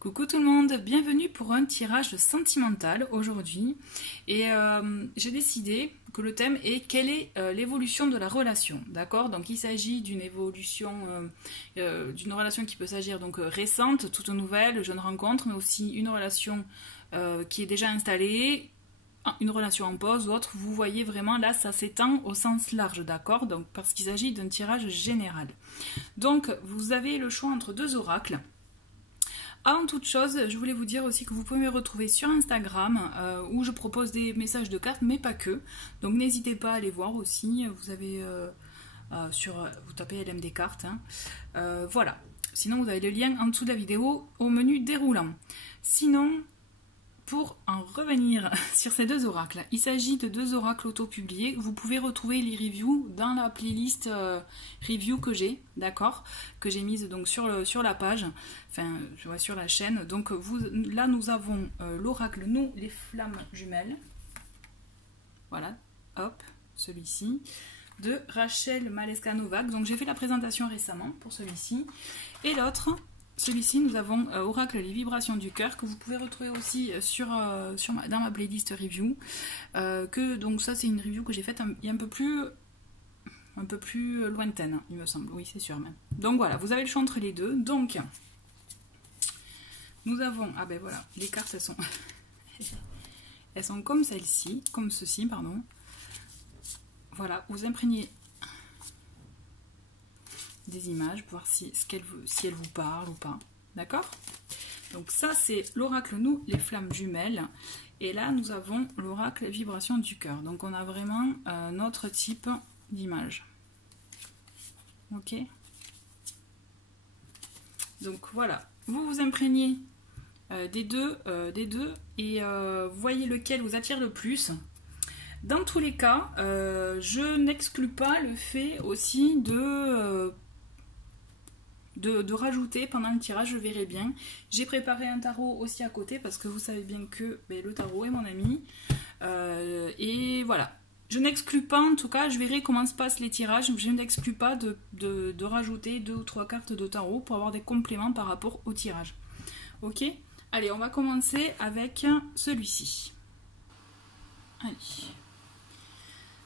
Coucou tout le monde, bienvenue pour un tirage sentimental aujourd'hui et j'ai décidé que le thème est quelle est l'évolution de la relation, d'accord? Donc il s'agit d'une évolution, d'une relation qui peut s'agir donc récente, toute nouvelle, jeune rencontre, mais aussi une relation qui est déjà installée, une relation en pause ou autre. Vous voyez vraiment là ça s'étend au sens large, d'accord? Donc parce qu'il s'agit d'un tirage général. Donc vous avez le choix entre deux oracles. Avant toute chose, je voulais vous dire aussi que vous pouvez me retrouver sur Instagram où je propose des messages de cartes, mais pas que. Donc n'hésitez pas à aller voir aussi. Vous avez vous tapez LMD cartes. Hein. Voilà. Sinon, vous avez le lien en dessous de la vidéo au menu déroulant. Sinon, pour en revenir sur ces deux oracles, il s'agit de deux oracles auto-publiés. Vous pouvez retrouver les reviews dans la playlist review que j'ai, d'accord, que j'ai mise donc sur la page, enfin je vois sur la chaîne. Donc là nous avons l'oracle Nous les flammes jumelles, voilà, hop, celui-ci, de Rachel Maleska-Novak. Donc j'ai fait la présentation récemment pour celui-ci. Et l'autre, celui-ci, nous avons Oracle les vibrations du cœur, que vous pouvez retrouver aussi dans ma playlist review. Donc ça, c'est une review que j'ai faite un peu plus lointaine, il me semble. Oui, c'est sûr même. Donc voilà, vous avez le choix entre les deux. Donc, nous avons... Ah ben voilà, les cartes, elles sont... elles sont comme celle-ci, comme ceci, pardon. Voilà, vous imprégnez des images pour voir si elle vous parle ou pas, d'accord? Donc ça c'est l'oracle Nous les flammes jumelles, et là nous avons l'oracle vibration du cœur. Donc on a vraiment un autre type d'image, ok? Donc voilà, vous vous imprégnez des deux et voyez lequel vous attire le plus. Dans tous les cas, je n'exclus pas le fait aussi de rajouter pendant le tirage, je verrai bien. J'ai préparé un tarot aussi à côté parce que vous savez bien que le tarot est mon ami. Et voilà. Je n'exclus pas, en tout cas, je verrai comment se passent les tirages. Je n'exclus pas de rajouter 2 ou 3 cartes de tarot pour avoir des compléments par rapport au tirage. Ok? Allez, on va commencer avec celui-ci.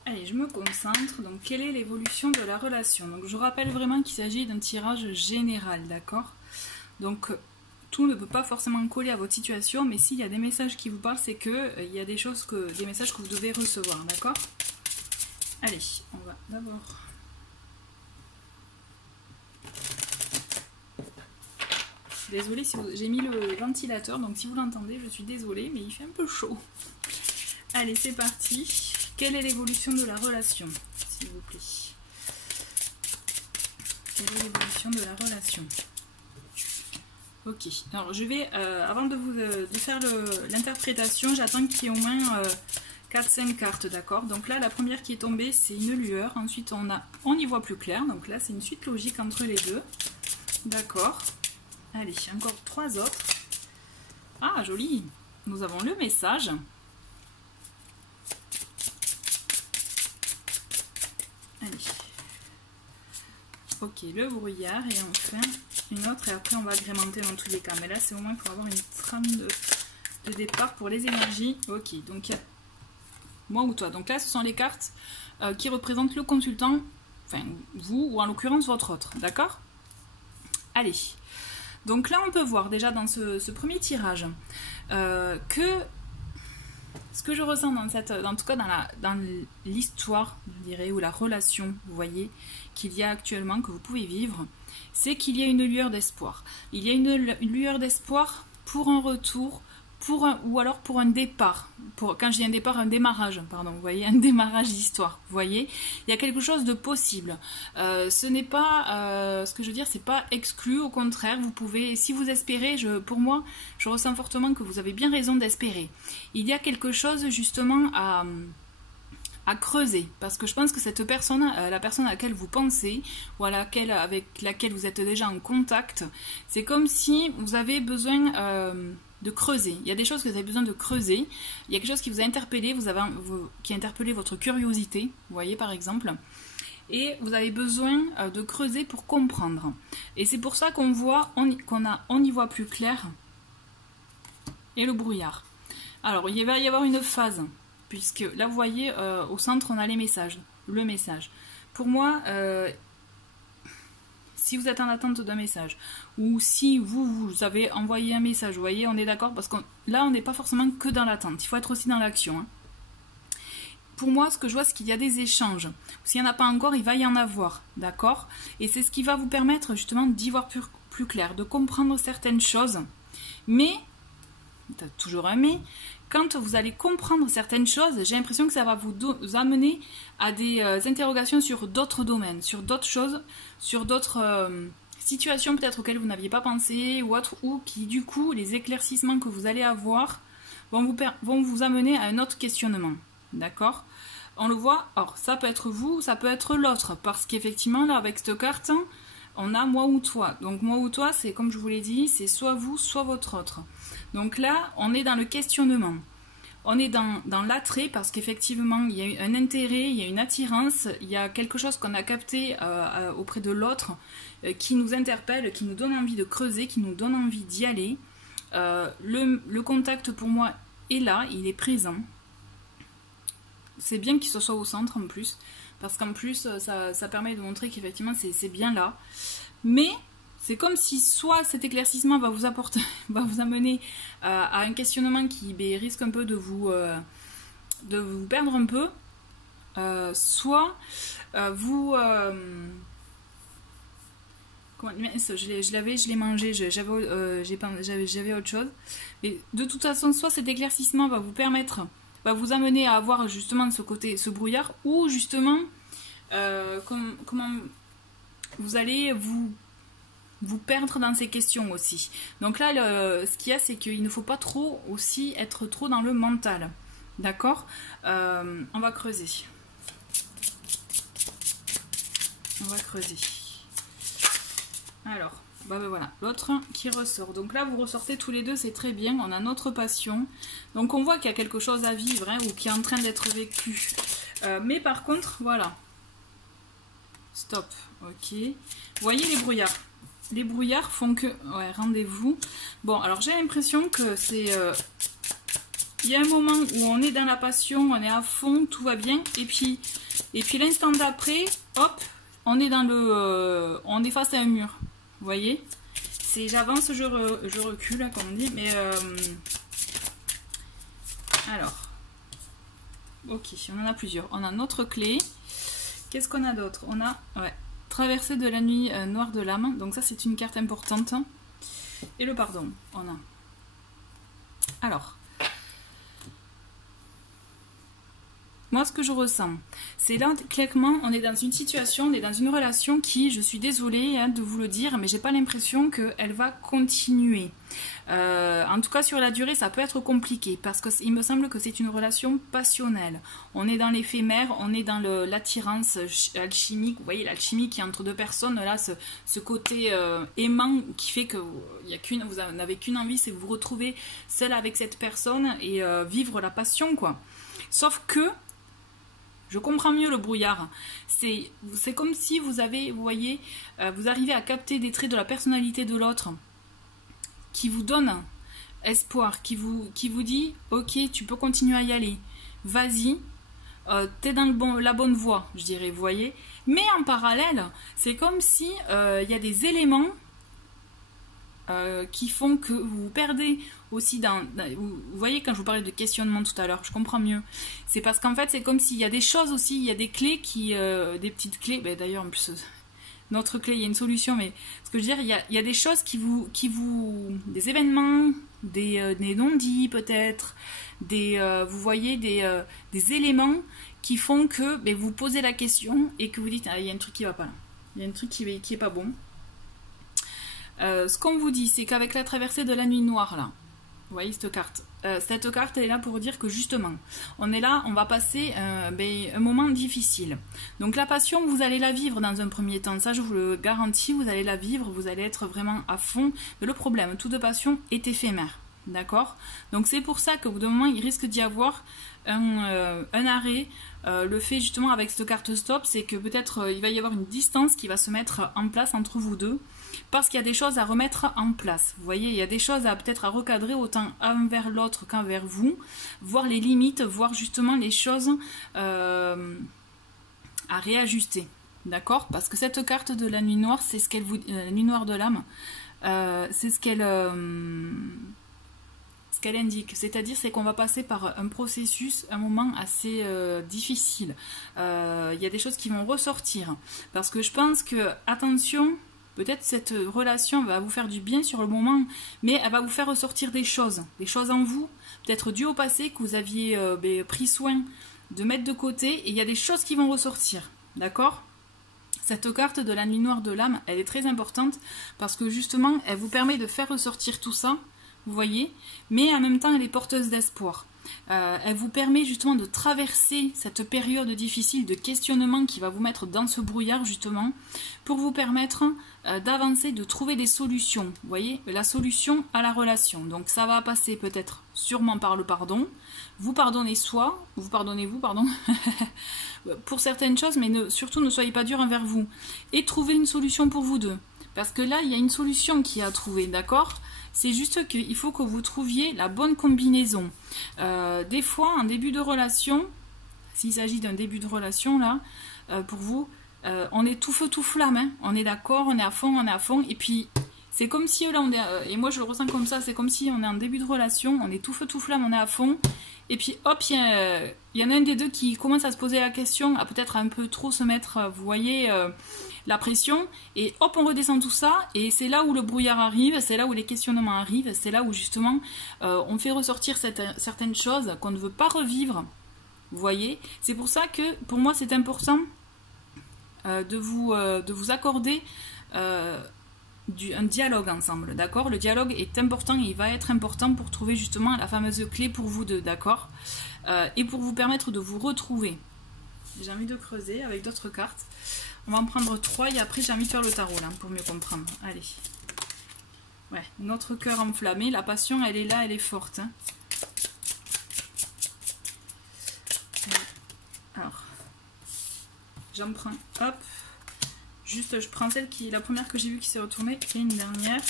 Allez, je me concentre. Donc, quelle est l'évolution de la relation? Donc, je rappelle vraiment qu'il s'agit d'un tirage général, d'accord? Donc, tout ne peut pas forcément coller à votre situation, mais s'il y a des messages qui vous parlent, c'est que il y a des messages que vous devez recevoir, d'accord? Allez, on va d'abord... Désolée si j'ai mis le ventilateur, donc si vous l'entendez, je suis désolée, mais il fait un peu chaud. Allez, c'est parti. Quelle est l'évolution de la relation, s'il vous plaît? Quelle est l'évolution de la relation? Ok, alors je vais, avant de faire l'interprétation, j'attends qu'il y ait au moins 4-5 cartes, d'accord? Donc là, la première qui est tombée, c'est une lueur. Ensuite, on y voit plus clair. Donc là, c'est une suite logique entre les deux. D'accord. Allez, encore 3 autres. Ah, joli. Nous avons le message. Allez. Ok, le brouillard et enfin une autre, et après on va agrémenter dans tous les cas. Mais là c'est au moins pour avoir une trame de départ pour les énergies. Ok, donc il y a moi ou toi. Donc là ce sont les cartes qui représentent le consultant, enfin vous ou en l'occurrence votre autre, d'accord? Allez, donc là on peut voir déjà dans ce premier tirage que ce que je ressens en tout cas dans l'histoire, je dirais, ou la relation, vous voyez, qu'il y a actuellement, que vous pouvez vivre, c'est qu'il y a une lueur d'espoir. Il y a une lueur d'espoir pour un retour, ou alors pour un départ. Quand je dis un départ, un démarrage, pardon, vous voyez, un démarrage d'histoire, vous voyez. Il y a quelque chose de possible. Ce n'est pas, ce que je veux dire, c'est pas exclu, au contraire, vous pouvez, si vous espérez, pour moi, je ressens fortement que vous avez bien raison d'espérer. Il y a quelque chose, justement, à creuser, parce que je pense que cette personne, la personne à laquelle vous pensez, ou avec laquelle vous êtes déjà en contact, c'est comme si vous avez besoin de creuser. Il y a des choses que vous avez besoin de creuser. Il y a quelque chose qui vous a interpellé, qui a interpellé votre curiosité, vous voyez par exemple, et vous avez besoin de creuser pour comprendre. Et c'est pour ça qu'on y voit plus clair et le brouillard. Alors, il va y avoir une phase, puisque là, vous voyez, au centre, on a les messages, le message. Pour moi, si vous êtes en attente d'un message, ou si vous avez envoyé un message, vous voyez, on est d'accord, parce que là, on n'est pas forcément que dans l'attente, il faut être aussi dans l'action. Hein. Pour moi, ce que je vois, c'est qu'il y a des échanges. S'il n'y en a pas encore, il va y en avoir, d'accord? Et c'est ce qui va vous permettre, justement, d'y voir plus clair, de comprendre certaines choses. Mais, toujours un mais, quand vous allez comprendre certaines choses, j'ai l'impression que ça va vous amener à des interrogations sur d'autres domaines, sur d'autres choses, sur d'autres situations peut-être auxquelles vous n'aviez pas pensé ou autres, ou qui du coup, les éclaircissements que vous allez avoir vont vous amener à un autre questionnement. D'accord? On le voit, alors ça peut être vous, ça peut être l'autre, parce qu'effectivement là avec cette carte, on a moi ou toi. Donc moi ou toi, c'est comme je vous l'ai dit, c'est soit vous, soit votre autre. Donc là, on est dans le questionnement. On est dans l'attrait parce qu'effectivement, il y a un intérêt, il y a une attirance, il y a quelque chose qu'on a capté auprès de l'autre qui nous interpelle, qui nous donne envie de creuser, qui nous donne envie d'y aller. Le contact pour moi est là, il est présent. C'est bien qu'il soit au centre en plus, parce qu'en plus ça permet de montrer qu'effectivement c'est bien là. Mais c'est comme si soit cet éclaircissement va vous amener à un questionnement qui risque un peu de vous perdre un peu, soit je l'ai mangé, j'avais autre chose. Mais de toute façon, soit cet éclaircissement va vous amener à avoir justement ce brouillard, ou justement comment vous allez vous perdre dans ces questions aussi. Donc là, ce qu'il y a, c'est qu'il ne faut pas être trop dans le mental. D'accord? On va creuser. Alors, voilà, l'autre qui ressort. Donc là, vous ressortez tous les deux, c'est très bien. On a notre passion. Donc on voit qu'il y a quelque chose à vivre, hein, ou qui est en train d'être vécu. Mais par contre, voilà. Stop. Ok. Vous voyez les brouillards. Les brouillards font que... Ouais, rendez-vous. Bon, alors j'ai l'impression que c'est... Il y a un moment où on est dans la passion, on est à fond, tout va bien. Et puis l'instant d'après, hop, on est dans on est face à un mur. Vous voyez? J'avance, je recule, là, comme on dit. Mais... Alors. Ok, on en a plusieurs. On a notre clé. Qu'est-ce qu'on a d'autre? On a... Ouais. Traversée de la nuit noire de l'âme. Donc ça, c'est une carte importante. Et le pardon, on a. Alors. Moi, ce que je ressens, c'est là, clairement, on est dans une situation, on est dans une relation qui, je suis désolée de vous le dire, mais j'ai pas l'impression qu'elle va continuer. En tout cas, sur la durée, ça peut être compliqué, parce qu'il me semble que c'est une relation passionnelle. On est dans l'éphémère, on est dans l'attirance alchimique. Vous voyez, l'alchimie qui est entre deux personnes, là, ce côté aimant qui fait que vous n'avez qu'une envie, c'est vous retrouver seul avec cette personne et vivre la passion, quoi. Sauf que je comprends mieux le brouillard. C'est comme si vous voyez, vous arrivez à capter des traits de la personnalité de l'autre qui vous donne espoir, qui vous dit « Ok, tu peux continuer à y aller. Vas-y, t'es dans la bonne voie, je dirais, vous voyez. » Mais en parallèle, c'est comme si y a des éléments qui font que vous vous perdez aussi vous voyez, quand je vous parlais de questionnement tout à l'heure, je comprends mieux. C'est parce qu'en fait, c'est comme s'il y a des choses aussi, il y a des clés des petites clés, d'ailleurs, en plus, notre clé, il y a une solution, mais ce que je veux dire, il y a des choses des événements, des non-dits peut-être, vous voyez, des éléments qui font que vous posez la question et que vous dites, ah, il y a un truc qui va pas là, il y a un truc qui est pas bon. Ce qu'on vous dit, c'est qu'avec la traversée de la nuit noire, là, vous voyez cette carte, elle est là pour dire que justement, on est là, on va passer un moment difficile. Donc la passion, vous allez la vivre dans un premier temps, ça je vous le garantis, vous allez la vivre, vous allez être vraiment à fond. Mais le problème, toute passion est éphémère, d'accord? Donc c'est pour ça qu'au bout d'un moment, il risque d'y avoir un arrêt. Le fait justement avec cette carte stop, c'est que peut-être il va y avoir une distance qui va se mettre en place entre vous deux. parce qu'il y a des choses à remettre en place. Vous voyez, il y a des choses à peut-être à recadrer autant envers l'autre qu'envers vous, voir les limites, voir justement les choses à réajuster. D'accord? Parce que cette carte de la nuit noire, c'est ce qu'elle vous... la nuit noire de l'âme, c'est ce qu'elle indique. C'est-à-dire, c'est qu'on va passer par un processus, un moment assez difficile. Il y a des choses qui vont ressortir. Parce que je pense que, attention, peut-être cette relation va vous faire du bien sur le moment, mais elle va vous faire ressortir des choses en vous, peut-être dues au passé, que vous aviez pris soin de mettre de côté, et il y a des choses qui vont ressortir. D'accord ? Cette carte de la nuit noire de l'âme, elle est très importante parce que justement, elle vous permet de faire ressortir tout ça, vous voyez, mais en même temps, elle est porteuse d'espoir. Elle vous permet justement de traverser cette période difficile de questionnement qui va vous mettre dans ce brouillard justement, pour vous permettre d'avancer, de trouver des solutions, vous voyez, la solution à la relation. Donc ça va passer peut-être sûrement par le pardon, vous pardonnez vous pardonnez-vous, pardon, pour certaines choses, mais surtout ne soyez pas dur envers vous, et trouvez une solution pour vous deux, parce que là, il y a une solution qui est à trouver, d'accord ? C'est juste qu'il faut que vous trouviez la bonne combinaison. Des fois, en début de relation, s'il s'agit d'un début de relation, là, pour vous, on est tout feu, tout flamme. Hein. On est d'accord, on est à fond. Et puis, c'est comme si, là, on est... et moi, je le ressens comme ça, c'est comme si on est en début de relation, on est tout feu, tout flamme, on est à fond. Et puis, hop, il y en a un des deux qui commence à se poser la question, à peut-être un peu trop se mettre, vous voyez... la pression, et hop, on redescend tout ça, et c'est là où le brouillard arrive, c'est là où les questionnements arrivent, c'est là où justement on fait ressortir certaines choses qu'on ne veut pas revivre, vous voyez. C'est pour ça que pour moi c'est important de vous accorder un dialogue ensemble, d'accord. Le dialogue est important, et il va être important pour trouver justement la fameuse clé pour vous deux, d'accord, et pour vous permettre de vous retrouver. J'ai envie de creuser avec d'autres cartes. On va en prendre 3 et après j'ai envie de faire le tarot là pour mieux comprendre. Allez. Ouais, notre cœur enflammé, la passion elle est là, elle est forte. Hein. Alors, j'en prends, hop. Juste je prends celle qui, la première que j'ai vue qui s'est retournée et une dernière.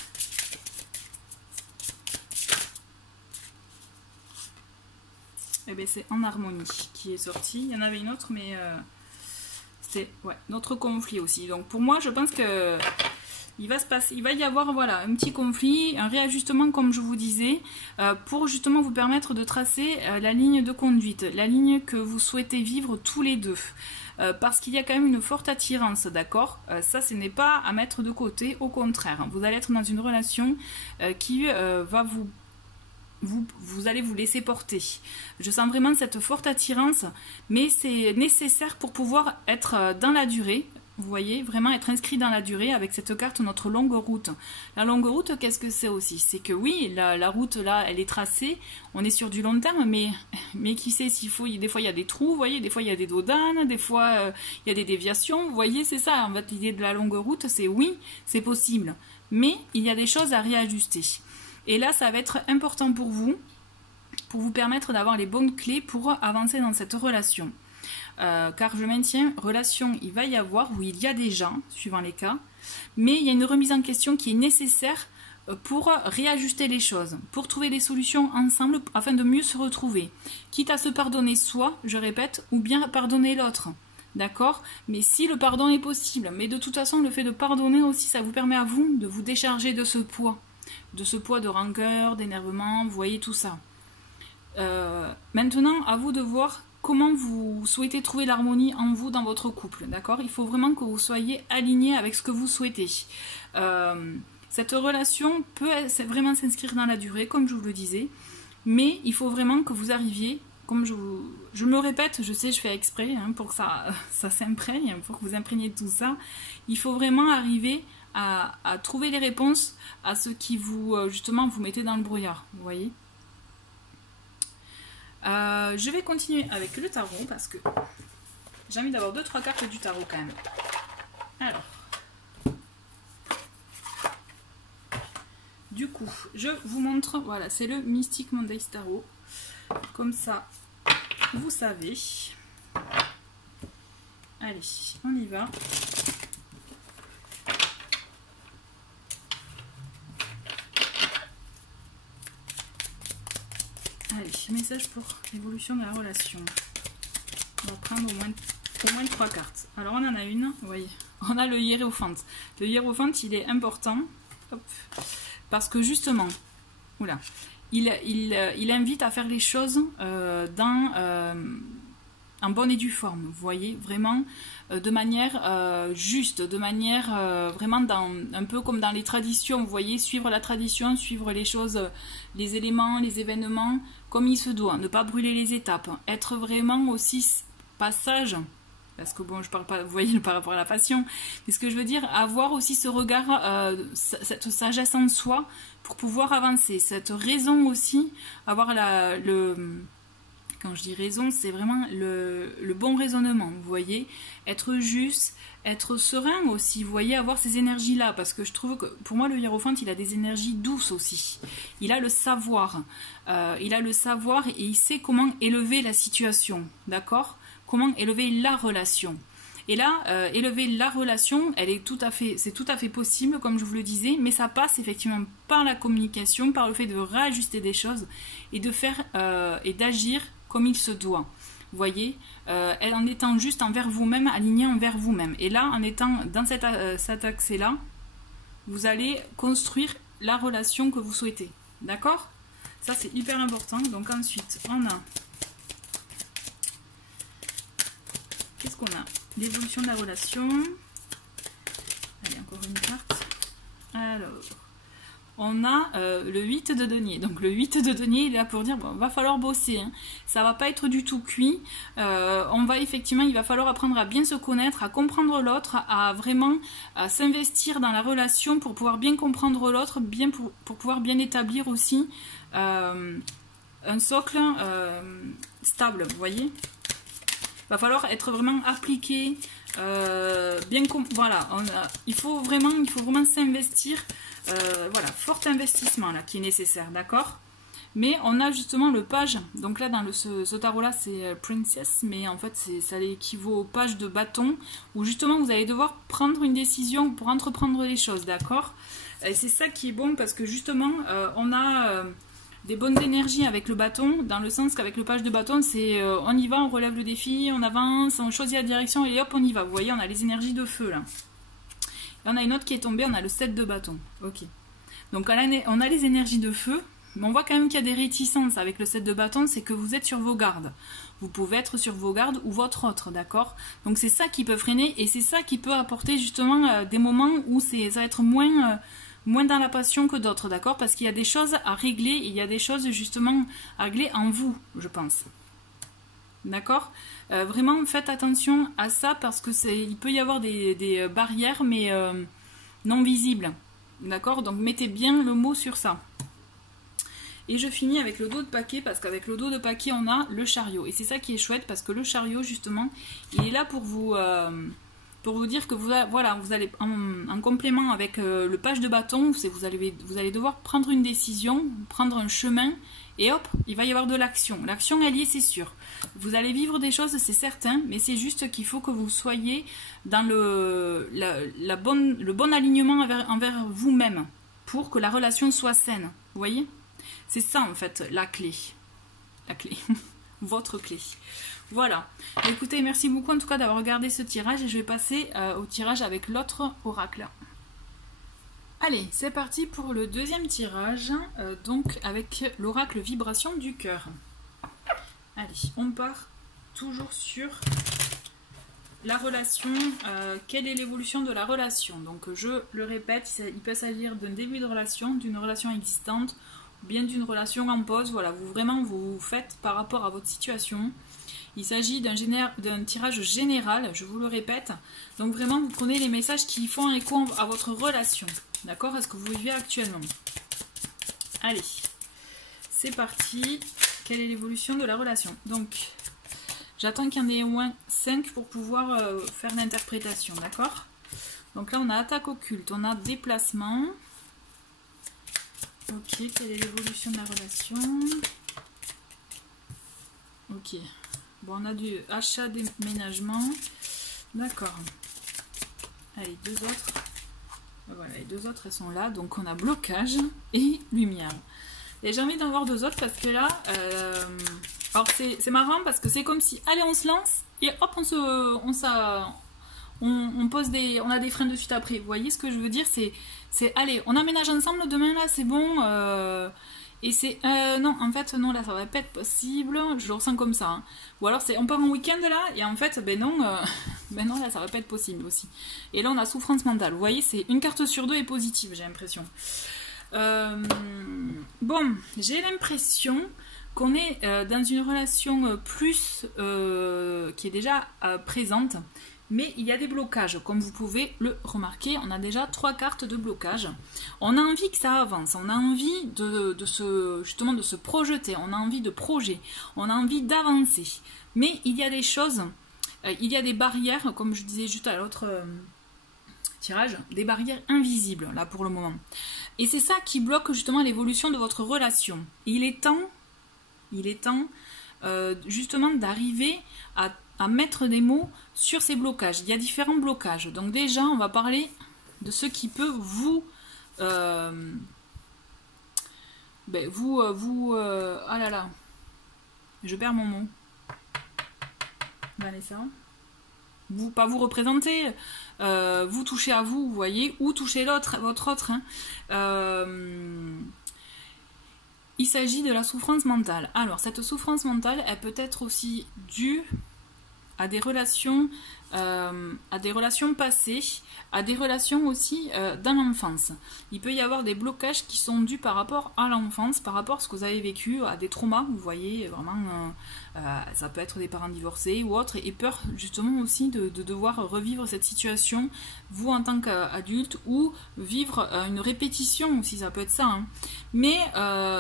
Et bien c'est En Harmonie qui est sortie. Il y en avait une autre mais... c'est notre conflit aussi. Donc pour moi, je pense que il va y avoir voilà, un petit conflit, un réajustement comme je vous disais, pour justement vous permettre de tracer la ligne de conduite, la ligne que vous souhaitez vivre tous les deux. Parce qu'il y a quand même une forte attirance, d'accord ? Ça, ce n'est pas à mettre de côté, au contraire. Vous allez être dans une relation qui va vous allez vous laisser porter. Je sens vraiment cette forte attirance, mais c'est nécessaire pour pouvoir être dans la durée. Vous voyez, vraiment être inscrit dans la durée avec cette carte, notre longue route. La longue route, qu'est-ce que c'est aussi? C'est que oui, la route là, elle est tracée, on est sur du long terme, mais qui sait s'il faut, des fois il y a des trous, vous voyez, des fois il y a des dodanes, des fois il y a des déviations, vous voyez, c'est ça, en fait l'idée de la longue route, c'est oui, c'est possible, mais il y a des choses à réajuster. Et là, ça va être important pour vous permettre d'avoir les bonnes clés pour avancer dans cette relation. Car je maintiens, relation, il va y avoir, où il y a déjà, suivant les cas, mais il y a une remise en question qui est nécessaire pour réajuster les choses, pour trouver des solutions ensemble afin de mieux se retrouver. Quitte à se pardonner soi, je répète, ou bien pardonner l'autre. D'accord? Mais si le pardon est possible, mais de toute façon, le fait de pardonner aussi, ça vous permet à vous de vous décharger de ce poids de rancœur, d'énervement, vous voyez tout ça. Maintenant, à vous de voir comment vous souhaitez trouver l'harmonie en vous dans votre couple, d'accord? Il faut vraiment que vous soyez aligné avec ce que vous souhaitez. Cette relation peut vraiment s'inscrire dans la durée, comme je vous le disais, mais il faut vraiment que vous arriviez, comme je me répète, je sais, je fais exprès, hein, pour que ça s'imprègne, pour que vous imprégniez de tout ça, il faut vraiment arriver à trouver les réponses à ce qui vous, justement, vous mettez dans le brouillard, vous voyez. Je vais continuer avec le tarot parce que j'ai envie d'avoir 2-3 cartes du tarot quand même. Alors, du coup, je vous montre, voilà, c'est le Mystic Monday Tarot. Comme ça, vous savez. Allez, on y va. Allez, message pour l'évolution de la relation. On va prendre au moins 3 cartes. Alors on en a une, vous voyez, on a le hiérophante. Le hiérophante, il est important, hop, parce que justement, oula, il invite à faire les choses en bonne et due forme, vous voyez, vraiment de manière juste, de manière vraiment un peu comme dans les traditions, vous voyez, suivre la tradition, suivre les choses, les éléments, les événements comme il se doit, ne pas brûler les étapes, être vraiment aussi pas sage, parce que bon, je parle pas, vous voyez, par rapport à la passion, mais ce que je veux dire, avoir aussi ce regard, cette sagesse en soi pour pouvoir avancer, cette raison aussi, avoir quand je dis raison, c'est vraiment le bon raisonnement, vous voyez, être juste, être serein aussi, vous voyez, avoir ces énergies-là, parce que je trouve que, pour moi, le hiérophante, il a des énergies douces aussi, il a le savoir, et il sait comment élever la situation, d'accord? Comment élever la relation. Et là, élever la relation, c'est tout à fait possible, comme je vous le disais, mais ça passe effectivement par la communication, par le fait de réajuster des choses, et de faire, et d'agir comme il se doit. Vous voyez, en étant juste envers vous-même, aligné envers vous-même. Et là, en étant dans cet accès-là, vous allez construire la relation que vous souhaitez. D'accord? Ça, c'est hyper important. Donc ensuite, on a... Qu'est-ce qu'on a? L'évolution de la relation. Allez, encore une carte. Alors... On a le 8 de denier. Donc le 8 de denier, il est là pour dire, bon, va falloir bosser. Hein. Ça va pas être du tout cuit. Il va falloir apprendre à bien se connaître, à comprendre l'autre, à vraiment s'investir dans la relation pour pouvoir bien comprendre l'autre, pour pouvoir bien établir aussi un socle stable, vous voyez. Il va falloir être vraiment appliqué, voilà, il faut vraiment s'investir. Voilà, fort investissement là qui est nécessaire, d'accord? Mais on a justement le page, donc là dans ce tarot là c'est Princess, mais en fait ça équivaut au page de bâton, où justement vous allez devoir prendre une décision pour entreprendre les choses, d'accord? Et c'est ça qui est bon, parce que justement on a des bonnes énergies avec le bâton, dans le sens qu'avec le page de bâton c'est on y va, on relève le défi, on avance, on choisit la direction et hop on y va, vous voyez, on a les énergies de feu là. Et on a une autre qui est tombée, on a le 7 de bâton. Ok. Donc on a les énergies de feu, mais on voit quand même qu'il y a des réticences avec le 7 de bâton, c'est que vous êtes sur vos gardes. Vous pouvez être sur vos gardes ou votre autre, d'accord? Donc c'est ça qui peut freiner, et c'est ça qui peut apporter justement des moments où ça va être moins dans la passion que d'autres, d'accord? Parce qu'il y a des choses à régler, et il y a des choses justement à régler en vous, je pense. D'accord? Vraiment faites attention à ça, parce que il peut y avoir des barrières mais non visibles, d'accord? Donc mettez bien le mot sur ça. Et je finis avec le dos de paquet, parce qu'avec le dos de paquet on a le chariot, et c'est ça qui est chouette, parce que le chariot justement il est là pour vous dire que vous allez en complément avec le page de bâton, vous allez devoir prendre une décision, prendre un chemin, et hop, il va y avoir de l'action. L'action elle y est, c'est sûr. Vous allez vivre des choses, c'est certain, mais c'est juste qu'il faut que vous soyez dans le bon alignement envers vous-même, pour que la relation soit saine. Vous voyez? C'est ça en fait la clé. La clé. Votre clé. Voilà. Écoutez, merci beaucoup en tout cas d'avoir regardé ce tirage, et je vais passer au tirage avec l'autre oracle. Allez, c'est parti pour le deuxième tirage, donc avec l'oracle vibration du cœur. Allez, on part toujours sur la relation. Quelle est l'évolution de la relation? Donc je le répète, il peut s'agir d'un début de relation, d'une relation existante, ou bien d'une relation en pause. Voilà, vous faites par rapport à votre situation. Il s'agit d'un tirage général, je vous le répète. Donc vraiment, vous prenez les messages qui font écho à votre relation. D'accord? À ce que vous vivez actuellement. Allez, c'est parti. Quelle est l'évolution de la relation? Donc, j'attends qu'il y en ait au moins 5 pour pouvoir faire l'interprétation. D'accord? Donc là, on a attaque occulte, on a déplacement. Ok, quelle est l'évolution de la relation? Ok. Bon, on a du achat, déménagement. D'accord. Allez, deux autres. Voilà, les deux autres, elles sont là. Donc, on a blocage et lumière. Et j'ai envie d'en voir deux autres parce que là, alors c'est marrant parce que c'est comme si, allez, on se lance et hop, on pose on a des freins de suite après. Vous voyez ce que je veux dire? C'est, allez, on aménage ensemble demain là, c'est bon. Et c'est, non, en fait, non, là, ça va pas être possible. Je le ressens comme ça. Hein. Ou alors, on part en week-end là, et en fait, ben non, là, ça va pas être possible aussi. Et là, on a souffrance mentale. Vous voyez, c'est une carte sur deux est positive, j'ai l'impression. Bon, j'ai l'impression qu'on est dans une relation plus qui est déjà présente. Mais il y a des blocages, comme vous pouvez le remarquer, on a déjà 3 cartes de blocage. On a envie que ça avance, on a envie justement de se projeter, on a envie de projet, on a envie d'avancer. Mais il y a des choses, il y a des barrières, comme je disais juste à l'autre tirage, des barrières invisibles là pour le moment. Et c'est ça qui bloque justement l'évolution de votre relation. Il est temps justement d'arriver à mettre des mots sur ces blocages. Il y a différents blocages. Donc déjà, on va parler de ce qui peut vous... ah là là, je perds mon mot. Vanessa. Pas vous représenter, vous touchez à vous, vous voyez, ou touchez votre autre. Hein. Il s'agit de la souffrance mentale. Alors, cette souffrance mentale, elle peut être aussi due à des relations passées, à des relations aussi dans l'enfance. Il peut y avoir des blocages qui sont dus par rapport à l'enfance, par rapport à ce que vous avez vécu, à des traumas, vous voyez, vraiment, ça peut être des parents divorcés ou autres, et peur justement aussi de devoir revivre cette situation, vous en tant qu'adulte, ou vivre une répétition aussi, ça peut être ça. Hein. Mais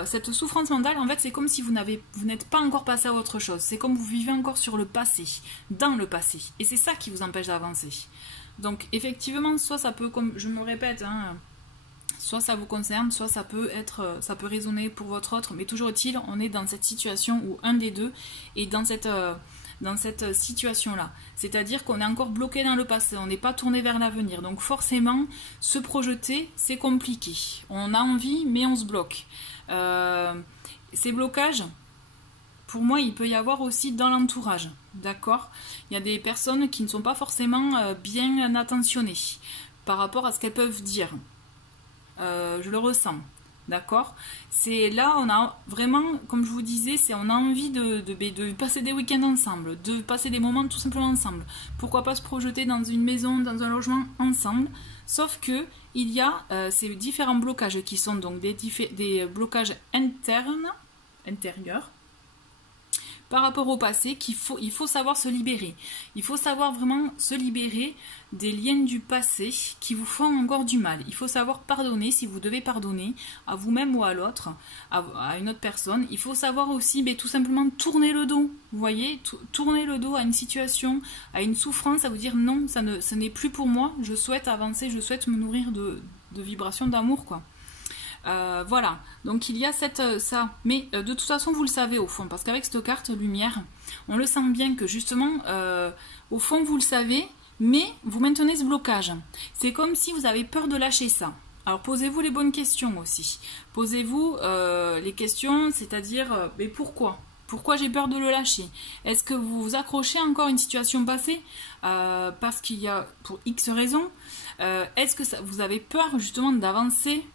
cette souffrance mentale, en fait, c'est comme si vous n'êtes pas encore passé à autre chose, c'est comme vous vivez encore sur le passé, dans le passé, et c'est ça qui vous empêche d'avancer. Donc effectivement, soit ça peut, comme je me répète, hein, soit ça vous concerne, soit ça peut résonner pour votre autre, mais toujours est-il, on est dans cette situation où un des deux est dans cette situation-là. C'est-à-dire qu'on est encore bloqué dans le passé, on n'est pas tourné vers l'avenir. Donc forcément, se projeter, c'est compliqué. On a envie, mais on se bloque. Ces blocages, pour moi, il peut y avoir aussi dans l'entourage, d'accord? Il y a des personnes qui ne sont pas forcément bien attentionnées par rapport à ce qu'elles peuvent dire. Je le ressens, d'accord? C'est là, on a vraiment, comme je vous disais, on a envie de passer des week-ends ensemble, de passer des moments tout simplement ensemble. Pourquoi pas se projeter dans une maison, dans un logement ensemble? Sauf que il y a ces différents blocages qui sont donc des blocages intérieurs, par rapport au passé, il faut savoir se libérer. Il faut savoir vraiment se libérer des liens du passé qui vous font encore du mal. Il faut savoir pardonner si vous devez pardonner à vous-même ou à l'autre, à une autre personne. Il faut savoir aussi tout simplement tourner le dos. Vous voyez, tourner le dos à une situation, à une souffrance, à vous dire non, ce n'est plus pour moi, je souhaite avancer, je souhaite me nourrir de vibrations d'amour, quoi. Voilà, donc il y a ça, mais de toute façon vous le savez au fond, parce qu'avec cette carte lumière, on le sent bien que justement, au fond vous le savez, mais vous maintenez ce blocage. C'est comme si vous avez peur de lâcher ça. Alors posez-vous les bonnes questions aussi. Posez-vous les questions, c'est-à-dire, mais pourquoi ? Pourquoi j'ai peur de le lâcher? Est-ce que vous vous accrochez encore à une situation passée parce qu'il y a, pour X raisons, est-ce que vous avez peur justement d'avancer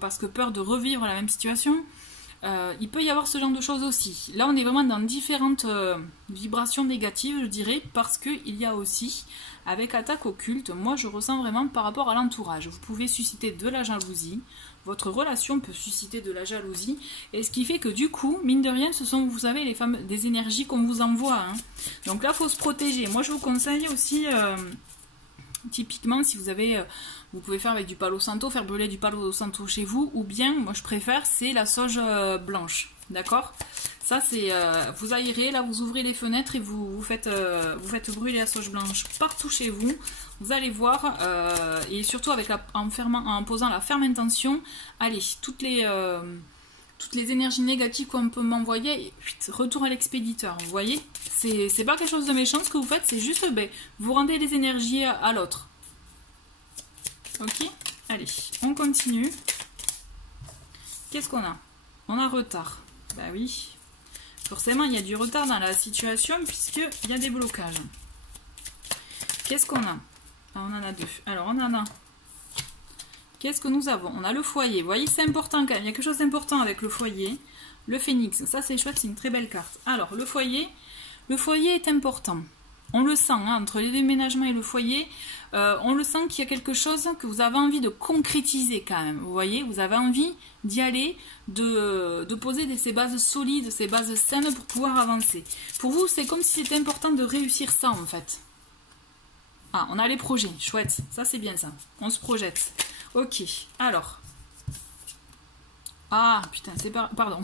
parce que peur de revivre la même situation? Il peut y avoir ce genre de choses aussi. Là, on est vraiment dans différentes vibrations négatives, je dirais, parce qu'il y a aussi, avec attaque occulte, moi je ressens vraiment par rapport à l'entourage. Vous pouvez susciter de la jalousie, votre relation peut susciter de la jalousie, et ce qui fait que du coup, mine de rien, ce sont, vous savez, les femmes, des énergies qu'on vous envoie. Hein. Donc là, il faut se protéger. Moi, je vous conseille aussi... typiquement, si vous avez, vous pouvez faire avec du Palo Santo, faire brûler du Palo Santo chez vous, ou bien, moi je préfère, c'est la sauge blanche, d'accord? Ça c'est, vous aérez, là vous ouvrez les fenêtres et vous faites brûler la sauge blanche partout chez vous. Vous allez voir, et surtout avec en posant la ferme intention, allez, toutes les énergies négatives qu'on peut m'envoyer, retour à l'expéditeur, vous voyez, c'est pas quelque chose de méchant ce que vous faites, c'est juste, vous rendez les énergies à l'autre. Ok, allez, on continue. Qu'est-ce qu'on a? on a retard. Bah oui. Forcément, il y a du retard dans la situation puisqu'il y a des blocages. Qu'est-ce qu'on a? Ah, on en a deux. Alors, on en a... Qu'est-ce que nous avons? On a le foyer. Vous voyez, c'est important quand même. Il y a quelque chose d'important avec le foyer. Le phénix. Ça, c'est chouette. C'est une très belle carte. Alors, le foyer est important. On le sent, hein, entre les déménagements et le foyer. On le sent qu'il y a quelque chose que vous avez envie de concrétiser quand même. Vous voyez, vous avez envie d'y aller, de poser ces bases solides, ces bases saines pour pouvoir avancer. Pour vous, c'est comme si c'était important de réussir ça en fait. Ah, on a les projets. Chouette. Ça, c'est bien ça. On se projette. Ok, alors. Ah, putain, pardon.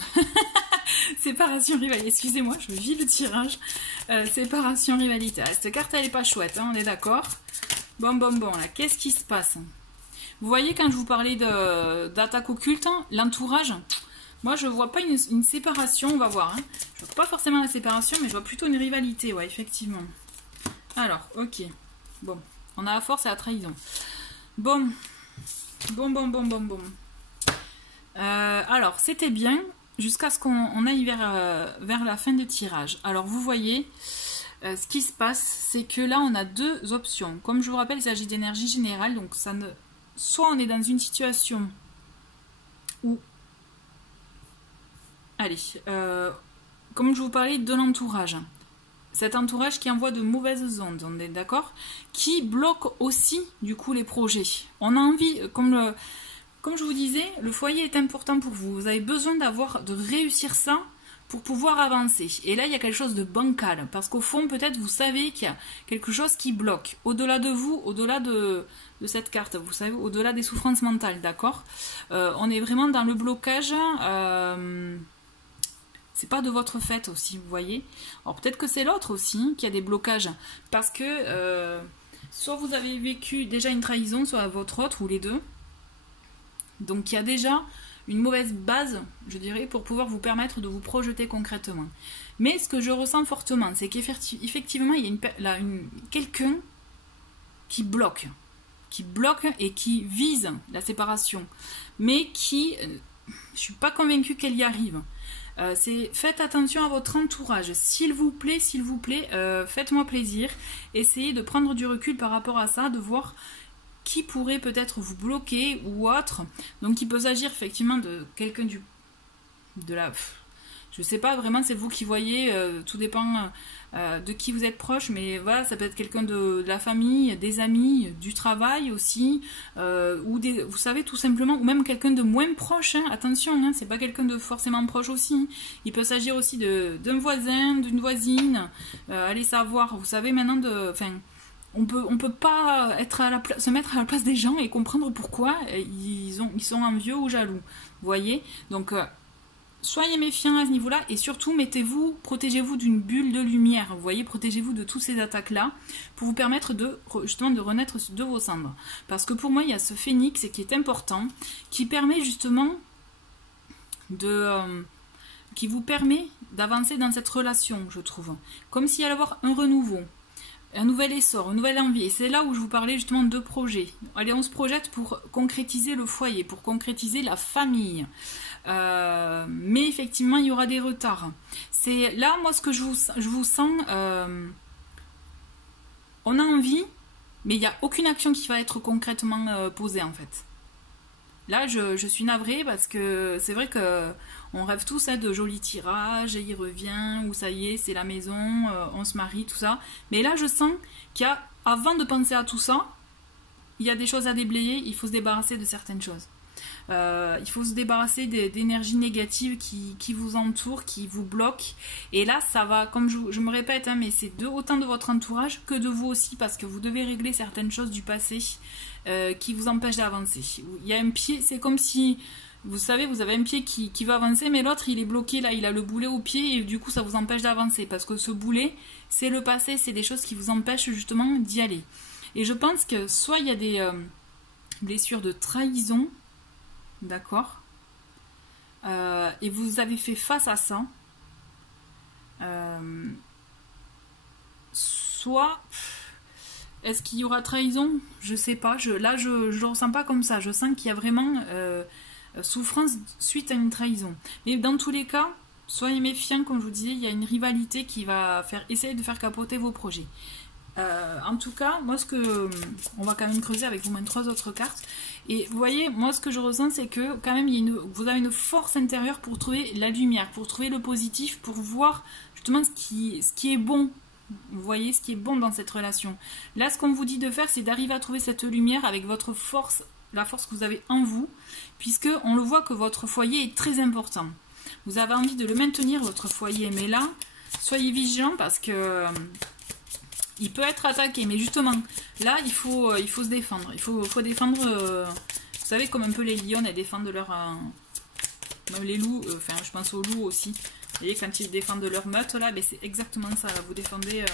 Séparation rivalité. Excusez-moi, je vis le tirage. Séparation rivalité. Ah, cette carte, elle est pas chouette, hein, on est d'accord. Bon, là, qu'est-ce qui se passe? Vous voyez, quand je vous parlais d'attaque occulte, hein, l'entourage, moi, je vois pas une séparation, on va voir. Hein. Je vois pas forcément la séparation, mais je vois plutôt une rivalité, ouais, effectivement. Alors, ok. Bon, on a la force et la trahison. Bon. Alors, c'était bien jusqu'à ce qu'on aille vers la fin de tirage. Alors, vous voyez, ce qui se passe, c'est que là, on a deux options. Comme je vous rappelle, il s'agit d'énergie générale. Donc, soit on est dans une situation où... Allez, comme je vous parlais de l'entourage. Cet entourage qui envoie de mauvaises ondes, on est d'accord? Qui bloque aussi, du coup, les projets. On a envie, comme je vous disais, le foyer est important pour vous. Vous avez besoin de réussir ça pour pouvoir avancer. Et là, il y a quelque chose de bancal. Parce qu'au fond, peut-être, vous savez qu'il y a quelque chose qui bloque. Au-delà de vous, au-delà de cette carte, vous savez, au-delà des souffrances mentales, d'accord? On est vraiment dans le blocage... c'est pas de votre fait aussi, vous voyez. Alors peut-être que c'est l'autre aussi qui a des blocages. Parce que soit vous avez vécu déjà une trahison, soit votre autre, ou les deux. Donc il y a déjà une mauvaise base, je dirais, pour pouvoir vous permettre de vous projeter concrètement. Mais ce que je ressens fortement, c'est qu'effectivement, il y a quelqu'un qui bloque et qui vise la séparation. Mais qui... je suis pas convaincue qu'elle y arrive. Faites attention à votre entourage, s'il vous plaît, faites-moi plaisir, essayez de prendre du recul par rapport à ça, de voir qui pourrait peut-être vous bloquer ou autre. Donc il peut s'agir effectivement de quelqu'un je sais pas, vraiment c'est vous qui voyez, tout dépend de qui vous êtes proche, mais voilà, ça peut être quelqu'un de la famille, des amis, du travail aussi, vous savez, tout simplement, ou même quelqu'un de moins proche, hein, attention, hein, c'est pas quelqu'un de forcément proche aussi, il peut s'agir aussi d'un voisin, d'une voisine, allez savoir, vous savez maintenant, on peut pas se mettre à la place des gens et comprendre pourquoi ils sont envieux ou jaloux, vous voyez, donc... soyez méfiants à ce niveau-là et surtout protégez-vous d'une bulle de lumière. Vous voyez, protégez-vous de toutes ces attaques-là pour vous permettre justement de renaître de vos cendres. Parce que pour moi, il y a ce phénix qui est important, qui permet justement qui vous permet d'avancer dans cette relation, je trouve. Comme s'il y allait avoir un renouveau, un nouvel essor, une nouvelle envie. Et c'est là où je vous parlais justement de projets. Allez, on se projette pour concrétiser le foyer, pour concrétiser la famille. Mais effectivement, il y aura des retards. C'est là, moi, ce que je vous sens, on a envie, mais il n'y a aucune action qui va être concrètement posée, en fait. Là, je suis navrée parce que c'est vrai que on rêve tous de jolis tirages, et il revient, ou ça y est, c'est la maison, on se marie, tout ça. Mais là, je sens avant de penser à tout ça, il y a des choses à déblayer, il faut se débarrasser de certaines choses. Il faut se débarrasser d'énergie négative qui vous entoure, qui vous bloque. Et là, ça va, comme je me répète, hein, mais c'est autant de votre entourage que de vous aussi, parce que vous devez régler certaines choses du passé qui vous empêchent d'avancer. Il y a un pied, c'est comme si, vous savez, vous avez un pied qui va avancer, mais l'autre, il est bloqué, là, il a le boulet au pied, et du coup, ça vous empêche d'avancer, parce que ce boulet, c'est le passé, c'est des choses qui vous empêchent justement d'y aller. Et je pense que soit il y a des blessures de trahison, d'accord, et vous avez fait face à ça, soit est-ce qu'il y aura trahison, je sais pas, là je le ressens pas comme ça, je sens qu'il y a vraiment souffrance suite à une trahison. Mais dans tous les cas, soyez méfiants, comme je vous disais, il y a une rivalité qui va essayer de faire capoter vos projets. En tout cas, moi on va quand même creuser avec au moins 3 autres cartes. Et vous voyez, moi ce que je ressens, c'est que quand même vous avez une force intérieure pour trouver la lumière, pour trouver le positif, pour voir justement ce qui est bon. Vous voyez ce qui est bon dans cette relation. Là, ce qu'on vous dit de faire, c'est d'arriver à trouver cette lumière avec votre force, la force que vous avez en vous, puisque on le voit que votre foyer est très important. Vous avez envie de le maintenir, votre foyer, mais là, soyez vigilants parce que il peut être attaqué. Mais justement, là, il faut se défendre. Il faut défendre, vous savez, comme un peu les lions, elles défendent leur... même les loups, enfin, je pense aux loups aussi. Vous voyez, quand ils défendent leur meute, là, ben, c'est exactement ça. Là, vous défendez...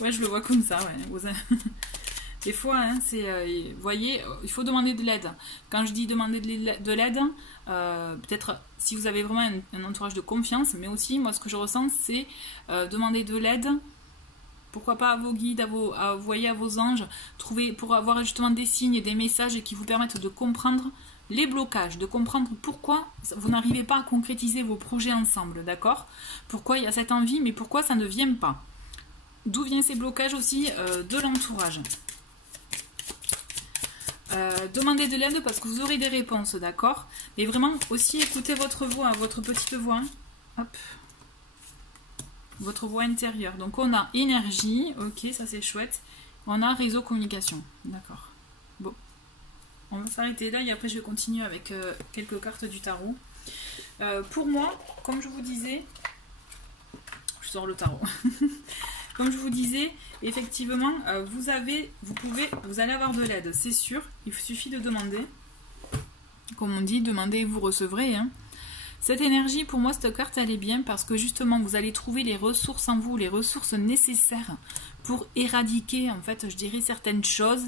ouais, je le vois comme ça, ouais. Des fois, hein, vous voyez, il faut demander de l'aide. Quand je dis demander de l'aide, peut-être si vous avez vraiment un entourage de confiance, mais aussi, moi, ce que je ressens, c'est demander de l'aide. Pourquoi pas à vos guides, à vos anges, pour avoir justement des signes et des messages qui vous permettent de comprendre les blocages, de comprendre pourquoi vous n'arrivez pas à concrétiser vos projets ensemble, d'accord? Pourquoi il y a cette envie, mais pourquoi ça ne vient pas? D'où viennent ces blocages aussi de l'entourage? Demandez de l'aide parce que vous aurez des réponses, d'accord? Mais vraiment aussi écoutez votre voix, votre petite voix. Hop. Votre voix intérieure. Donc on a énergie, ok, ça c'est chouette. On a réseau communication, d'accord. Bon, on va s'arrêter là et après je vais continuer avec quelques cartes du tarot. Pour moi, comme je vous disais, je sors le tarot. Comme je vous disais, effectivement, vous allez avoir de l'aide, c'est sûr. Il suffit de demander. Comme on dit, demandez et vous recevrez. Hein. Cette énergie, pour moi, cette carte, elle est bien parce que justement, vous allez trouver les ressources en vous, les ressources nécessaires pour éradiquer, en fait, je dirais, certaines choses,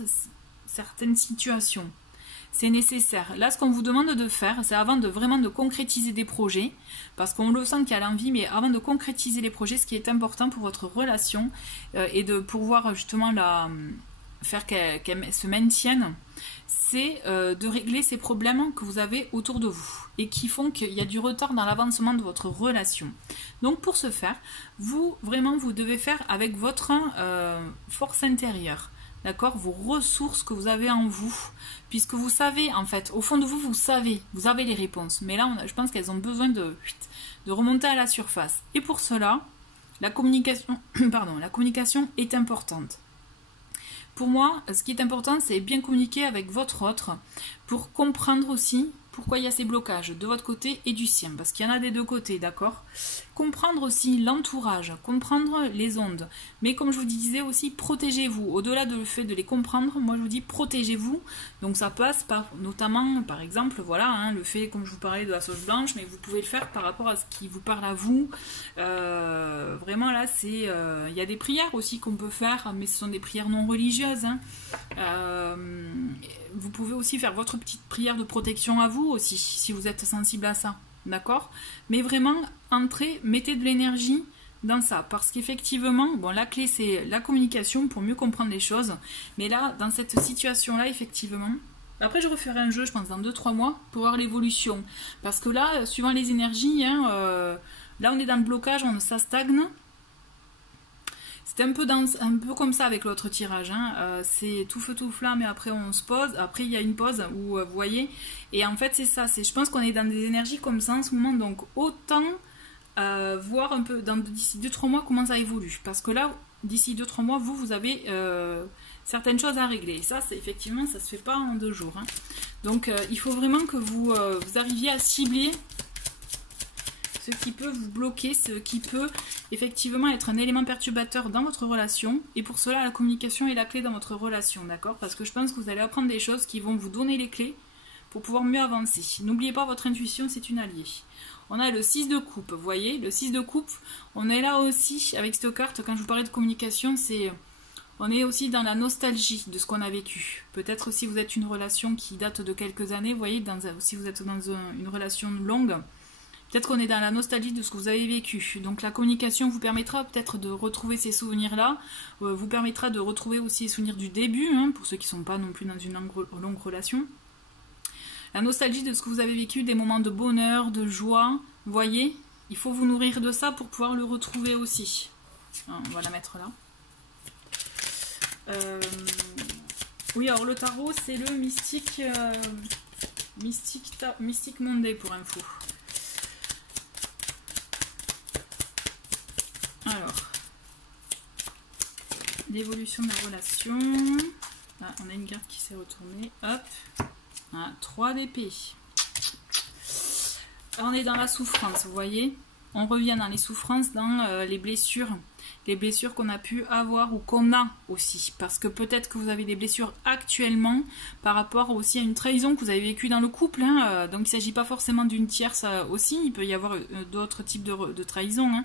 certaines situations. C'est nécessaire. Là, ce qu'on vous demande de faire, c'est avant de vraiment de concrétiser des projets, parce qu'on le sent qu'il y a l'envie, mais avant de concrétiser les projets, ce qui est important pour votre relation et de pouvoir justement faire qu'elle se maintienne, c'est de régler ces problèmes que vous avez autour de vous et qui font qu'il y a du retard dans l'avancement de votre relation. Donc pour ce faire, vous devez faire avec votre force intérieure. D'accord, vos ressources que vous avez en vous, puisque vous savez, en fait, au fond de vous, vous avez les réponses. Mais là, je pense qu'elles ont besoin de remonter à la surface. Et pour cela, la communication est importante. Pour moi, ce qui est important, c'est bien communiquer avec votre autre pour comprendre aussi pourquoi il y a ces blocages de votre côté et du sien, parce qu'il y en a des deux côtés, d'accord? Comprendre aussi l'entourage, comprendre les ondes, mais comme je vous disais aussi, protégez-vous. Au-delà du fait de les comprendre, moi je vous dis protégez-vous, donc ça passe par, notamment, par exemple, voilà, hein, le fait, comme je vous parlais de la sauge blanche, mais vous pouvez le faire par rapport à ce qui vous parle à vous. Vraiment là, il y a des prières aussi qu'on peut faire, mais ce sont des prières non religieuses, hein. Vous pouvez aussi faire votre petite prière de protection à vous aussi, si vous êtes sensible à ça, d'accord? Mais vraiment, entrez, mettez de l'énergie dans ça, parce qu'effectivement, bon, la clé c'est la communication pour mieux comprendre les choses, mais là, dans cette situation-là, effectivement, après je referai un jeu, je pense, dans 2-3 mois, pour voir l'évolution, parce que là, suivant les énergies, hein, là on est dans le blocage, ça stagne. C'est un peu comme ça avec l'autre tirage, hein. C'est tout feu tout flamme et après on se pose, après il y a une pause où vous voyez, et en fait c'est ça, je pense qu'on est dans des énergies comme ça en ce moment, donc autant voir un peu d'ici 2-3 mois comment ça évolue, parce que là d'ici 2-3 mois vous avez certaines choses à régler, et ça c'est effectivement ça se fait pas en 2 jours, hein. Donc il faut vraiment que vous arriviez à cibler ce qui peut vous bloquer, ce qui peut effectivement être un élément perturbateur dans votre relation. Et pour cela, la communication est la clé dans votre relation, d'accord? Parce que je pense que vous allez apprendre des choses qui vont vous donner les clés pour pouvoir mieux avancer. N'oubliez pas, votre intuition, c'est une alliée. On a le 6 de coupe, vous voyez? Le 6 de coupe, on est là aussi, avec cette carte, quand je vous parlais de communication, on est aussi dans la nostalgie de ce qu'on a vécu. Peut-être si vous êtes une relation qui date de quelques années, vous voyez, si vous êtes dans une relation longue, peut-être qu'on est dans la nostalgie de ce que vous avez vécu. Donc la communication vous permettra peut-être de retrouver ces souvenirs-là, vous permettra de retrouver aussi les souvenirs du début, hein, pour ceux qui ne sont pas non plus dans une longue relation. La nostalgie de ce que vous avez vécu, des moments de bonheur, de joie. Vous voyez, il faut vous nourrir de ça pour pouvoir le retrouver aussi. On va la mettre là. Oui, alors le tarot, c'est le Mystic Monday pour info. Alors, l'évolution de la relation. Là, on a une carte qui s'est retournée. Hop. 3 d'épée. On est dans la souffrance, vous voyez. On revient dans les souffrances, dans les blessures qu'on a pu avoir ou qu'on a aussi. Parce que peut-être que vous avez des blessures actuellement par rapport aussi à une trahison que vous avez vécue dans le couple. Hein. Donc il ne s'agit pas forcément d'une tierce aussi. Il peut y avoir d'autres types de trahison. Hein.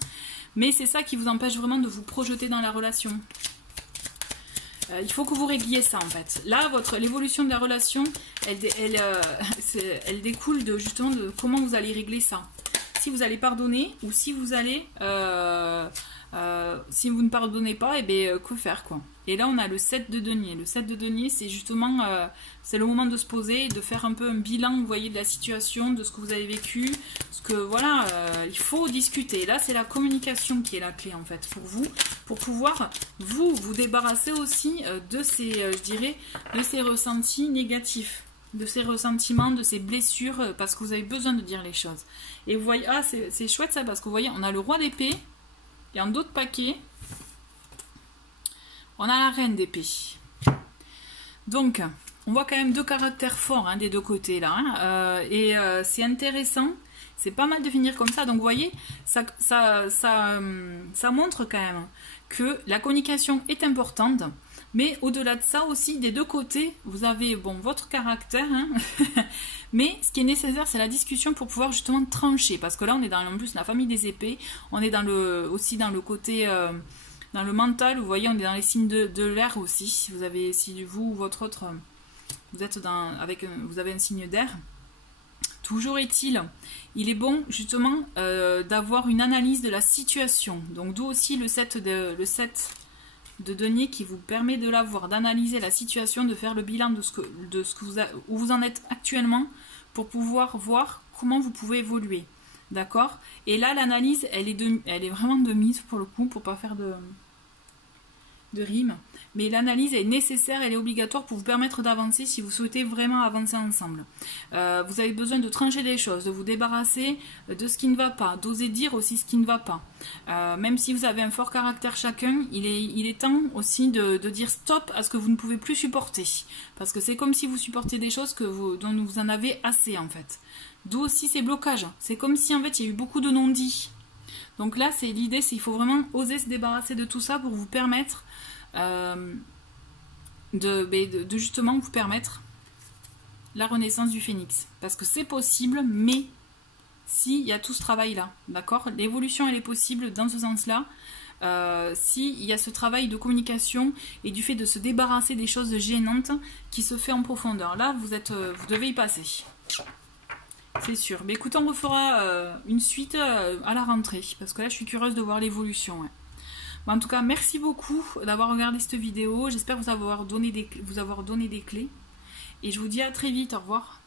Mais c'est ça qui vous empêche vraiment de vous projeter dans la relation. Il faut que vous régliez ça en fait. Là, l'évolution de la relation, elle découle justement de comment vous allez régler ça. Si vous allez pardonner ou si vous allez... si vous ne pardonnez pas, et bien que faire quoi. Et là on a le 7 de denier. Le 7 de denier, c'est justement c'est le moment de se poser, de faire un peu un bilan, vous voyez, de la situation, de ce que vous avez vécu, ce que voilà, il faut discuter. Là c'est la communication qui est la clé en fait pour vous, pour pouvoir vous débarrasser aussi de ces, je dirais, de ces ressentis négatifs, de ces ressentiments, de ces blessures, parce que vous avez besoin de dire les choses. Et vous voyez, ah c'est chouette ça, parce que vous voyez, on a le roi d'épée. Et en d'autres paquets, on a la reine d'épée. Donc, on voit quand même 2 caractères forts hein, des 2 côtés là. Hein, c'est intéressant. C'est pas mal de finir comme ça. Donc, vous voyez, ça montre quand même que la communication est importante. Mais au-delà de ça aussi, des 2 côtés, vous avez bon, votre caractère. Hein, mais ce qui est nécessaire, c'est la discussion pour pouvoir justement trancher. Parce que là, on est dans en plus la famille des épées. On est dans aussi dans le côté, dans le mental. Vous voyez, on est dans les signes de l'air aussi. Si vous ou votre autre, vous êtes vous avez un signe d'air. Toujours est-il, il est bon justement d'avoir une analyse de la situation. Donc d'où aussi le 7 de denier qui vous permet de l'avoir, d'analyser la situation, de faire le bilan où vous en êtes actuellement pour pouvoir voir comment vous pouvez évoluer. D'accord? Et là, l'analyse, elle est vraiment de mise pour le coup, pour pas faire de rime. Mais l'analyse est nécessaire, elle est obligatoire pour vous permettre d'avancer si vous souhaitez vraiment avancer ensemble. Vous avez besoin de trancher les choses, de vous débarrasser de ce qui ne va pas, d'oser dire aussi ce qui ne va pas. Même si vous avez un fort caractère chacun, il est temps aussi de dire stop à ce que vous ne pouvez plus supporter. Parce que c'est comme si vous supportez des choses dont vous en avez assez en fait. D'où aussi ces blocages. C'est comme si en fait il y a eu beaucoup de non-dits. Donc là, l'idée, c'est qu'il faut vraiment oser se débarrasser de tout ça pour vous permettre de justement vous permettre la renaissance du phénix. Parce que c'est possible, mais s'il y a tout ce travail-là, d'accord? L'évolution, elle est possible dans ce sens-là. S'il y a ce travail de communication et du fait de se débarrasser des choses gênantes qui se fait en profondeur. Là, vous devez y passer. C'est sûr. Mais écoutez, on refera une suite à la rentrée. Parce que là, je suis curieuse de voir l'évolution. Ouais. Bon, en tout cas, merci beaucoup d'avoir regardé cette vidéo. J'espère vous avoir donné des clés. Et je vous dis à très vite. Au revoir.